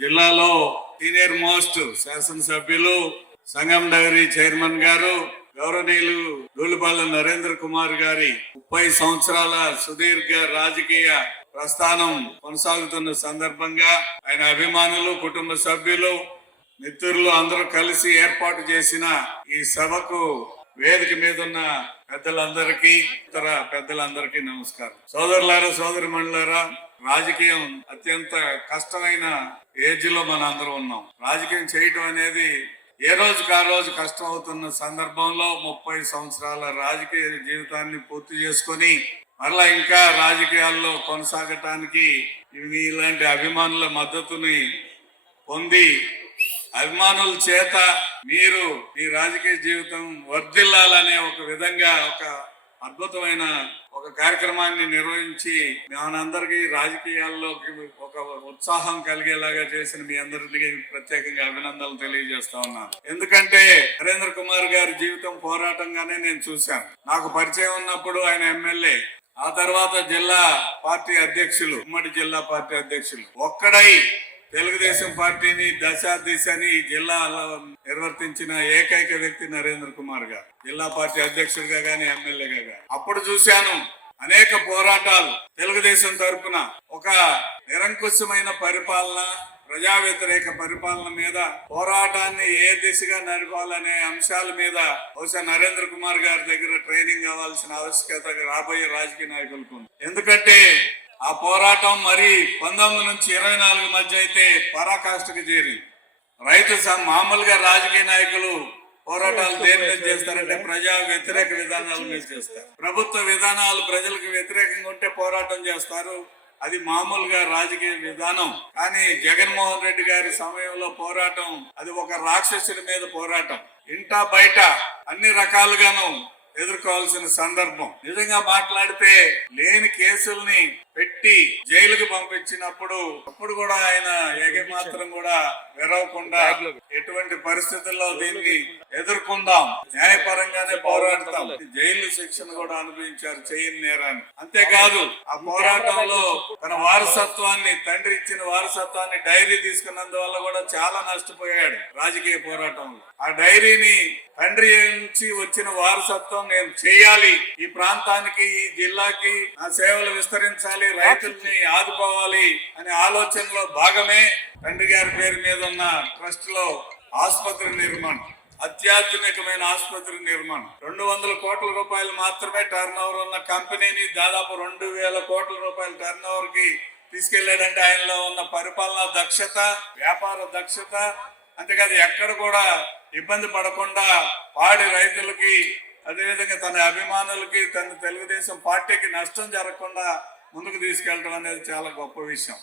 జిల్లాలో senior most శాసనసభ్యులు సంగం dairy chairman గారు గౌరవనీయులు దూలిపాలెం నరేంద్ర కుమార్ గారి 30 సంవత్సరాల సుదీర్ఘ రాజకీయ ప్రస్థానం కొనసాగుతున్న సందర్భంగా ఆయన అభిమానులు, కుటుంబ సభ్యులు, మిత్రులు అందరూ కలిసి ఏర్పాటు చేసిన ఈ సభకు వేదిక మీద ఉన్న పెద్దలందరికీ, ఇతర పెద్దలందరికీ నమస్కారం. సోదరులారా, సోదరిమణులారా, రాజకీయం అత్యంత కష్టమైన ఏజ్ లో మన అందరం ఉన్నాం. రాజకీయం చేయటం అనేది ఏ రోజుకి ఆ రోజు కష్టం అవుతున్న సందర్భంలో 30 సంవత్సరాల రాజకీయ జీవితాన్ని పూర్తి చేసుకొని మరలా ఇంకా రాజకీయాల్లో కొనసాగటానికి ఇలాంటి అభిమానుల మద్దతుని పొంది అభిమానుల చేత మీరు మీ రాజకీయ జీవితం వర్ధిల్లాలనే ఒక విధంగా ఒక అద్భుతమైన ఒక కార్యక్రమాన్ని నిర్వహించి మనందరికీ రాజకీయాల్లోకి ఒక ఉత్సాహం కలిగేలాగా చేసిన మీ అందరికీ ప్రత్యేకంగా అభినందనలు తెలియజేస్తా ఉన్నాను. ఎందుకంటే నరేంద్ర కుమార్ గారి జీవితం పోరాటంగానే నేను చూశాను. నాకు పరిచయం ఉన్నప్పుడు ఆయన ఎమ్మెల్యే, ఆ తర్వాత జిల్లా పార్టీ అధ్యక్షులు, ఉమ్మడి జిల్లా పార్టీ అధ్యక్షులు, ఒక్కడై తెలుగుదేశం పార్టీని దశాదిశని ఈ జిల్లాలో నిర్వర్తించిన ఏకైక వ్యక్తి నరేంద్ర కుమార్ గారు, జిల్లా పార్టీ అధ్యక్షుడిగా గాని ఎమ్మెల్యేగా గాని. అప్పుడు చూశాను అనేక పోరాటాలు తెలుగుదేశం తరఫున ఒక నిరంకుశమైన పరిపాలన, ప్రజా వ్యతిరేక పరిపాలన మీద పోరాటాన్ని ఏ దిశగా నడపాలనే అంశాల మీద బహుశా నరేంద్ర కుమార్ గారి దగ్గర ట్రైనింగ్ కావాల్సిన ఆవశ్యకత రాబోయే రాజకీయ నాయకులకు ఉంది. ఎందుకంటే ఆ పోరాటం మరి 19 నుంచి 24 మధ్య అయితే పరాకాష్ఠకు చేరి రైతు మామూలుగా రాజకీయ నాయకులు పోరాటాలు దేని మీద చేస్తారంటే ప్రజా వ్యతిరేక విధానాల మీద చేస్తారు. ప్రభుత్వ విధానాలు ప్రజలకు వ్యతిరేకంగా ఉంటే పోరాటం చేస్తారు, అది మామూలుగా రాజకీయ విధానం. కానీ జగన్మోహన్ రెడ్డి గారి సమయంలో పోరాటం అది ఒక రాక్షసుడి మీద పోరాటం. ఇంటా బయట అన్ని రకాలుగాను ఎదుర్కోవాల్సిన సందర్భం. నిజంగా మాట్లాడితే లేని కేసుల్ని పెట్టి జైలుకు పంపించినప్పుడు అప్పుడు కూడా ఆయన ఏమాత్రం కూడా విరవకుండా ఎటువంటి పరిస్థితుల్లో దీన్ని ఎదుర్కొందాం, న్యాయపరంగానే పోరాడతాం, జైలు శిక్షణ కూడా అనుభవించారు చేయని నేరాన్ని. అంతేకాదు ఆ పోరాటంలో తన వారసత్వాన్ని, తండ్రి ఇచ్చిన వారసత్వాన్ని డైరీ తీసుకున్నందువల్ల కూడా చాలా నష్టపోయాడు రాజకీయ పోరాటంలో. ఆ డైరీని తండ్రి నుంచి వచ్చిన వారసత్వం నేను చేయాలి, ఈ ప్రాంతానికి, ఈ జిల్లాకి నా సేవలు విస్తరించాలి, రైతుల్ని ఆదుకోవాలి అనే ఆలోచనలో భాగమే తండ్రి గారి పేరు మీద ఉన్న ట్రస్ట్ లో ఆసుపత్రి నిర్మాణం, అత్యాధునికమైన ఆసుపత్రి నిర్మాణం. 200 కోట్ల రూపాయలు మాత్రమే టర్న్ ఓవర్ ఉన్న కంపెనీని దాదాపు 2000 కోట్ల రూపాయల టర్న్ ఓవర్ కి తీసుకెళ్లాడంటే ఆయనలో ఉన్న పరిపాలనా దక్షత, వ్యాపార దక్షత. అంతేకాదు ఎక్కడ కూడా ఇబ్బంది పడకుండా పాడి రైతులకి, అదేవిధంగా తన అభిమానులకి, తన తెలుగుదేశం పార్టీకి నష్టం జరగకుండా ముందుకు తీసుకెళ్ళడం అనేది చాలా గొప్ప విషయం.